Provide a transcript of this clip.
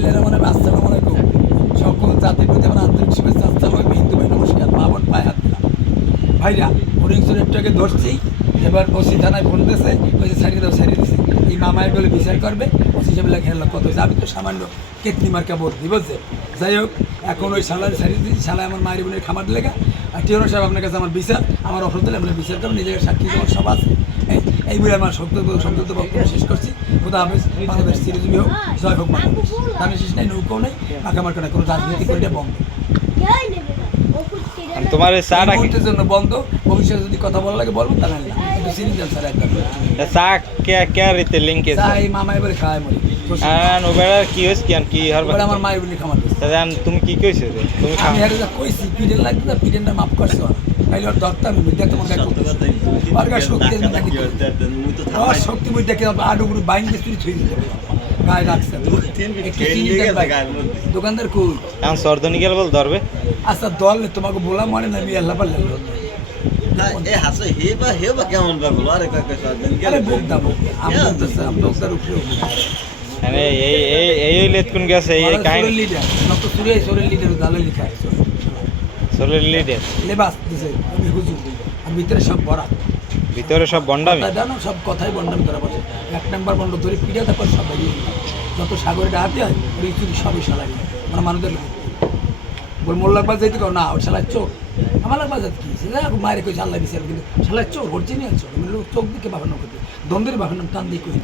আসসালামু আলাইকুম। সকল জাতির প্রতি আমার আন্তরিক শুভেচ্ছা। আসসালামু হিন্দু ভাই, নমস্কার। মা বোন পায়ে হাত দিলাম। ভাইরা হরিংসুর একটুকে ধরছি, এবার ওসি থানায় ফোন দিয়েছে, ওই যে ছাড়িয়ে দাও, ছাড়িয়ে দিচ্ছে। এই মামায় বলে বিচার করবে, ওসি সাহেব খেলা কত আমি তো সামান্য কেতনি মার্কা বলছি, বুঝছে। যাই হোক, এখন ওই শালার ছাড়িয়ে দিচ্ছি। শালায় আমার মায়ের বোনের খামার লেগা। আর টিওনো সাহেব আপনার কাছে আমার বিচার, আমার অফর দিলে আপনার বিচার করবেন, নিজের সাক্ষী যেমন সব আছে। এই বলে আমার সংযুক্ত বক্তব্য শেষ করছি। খোদা হাফেজ। বাংলাদেশ চিরজীবী হোক, জয় হোক বাংলাদেশ। ধানের শেষ নাই, নৌকাও নেই, মাখা মার্কা নাই, কোনো রাজনীতি করে বন্ধ। তোমার চাটা মুহূর্তের জন্য বন্ধ। ভবিষ্যতে যদি কথা বলা লাগে বলবো, তাহলে না। একটু চিনি দেন স্যার একদম। চা কে রিতে লিংক আছে চাই মামাই বলে খায় মরি। আন ওবেড়ার কি হইছে কি হরবা আমার মায়ের বলে খামার দিচ্ছে। তাহলে তুমি কি কইছো যে তুমি আমি আরে যা কইছি পিডেন লাগবে না, পিডেনটা মাফ করছো না। তাইলে ওর দরকার আমি দেখতে মনে করতে পারগা শক্তি নাকি আর শক্তি বই দেখে আডু গুরু বাইন মিস্ত্রি ছুঁই দিতে গায়ে রাখছে। একটু চিনি দেন ভাই। দোকানদার কই এখন সর্দনি গেল বল ধরবে। আচ্ছা দল তোমাকে বলা মানে না, আমি আল্লাহ পারলে এ হাসে হেবা কেমন বাবু আরে কাকা সাদিন আরে বুক দাও আমি তো সাম দোকানদার উপরে আরে এই লেট কোন গেছে এই কাহিনী লিডার নত সুরে লিডার দালে লিখা আছে সোলের লিডার লেবাস দিছে আমি হুজুর আর ভিতরে সব ভরা ভিতরে সব বন্ডামি তাই জানো সব কথাই বন্ডামি করা বসে। এক নাম্বার বন্ড ধরে পিড়ে তারপর সবাই যত সাগরে ডাহাতে হয় ওই চুরি সবই শালাই মানে মানুষদের বল মোল্লাকবাজ যাইতে কো না ওর শালার চোখ আমার লাগবাজ কি সেটা মায়ের কইছে আল্লাহ বিচার কিন্তু শালার চোখ ওর চিনি আছে চোখ দিকে বাবার নাম করতে দ্বন্দ্বের বাবার নাম টান দিয়ে কই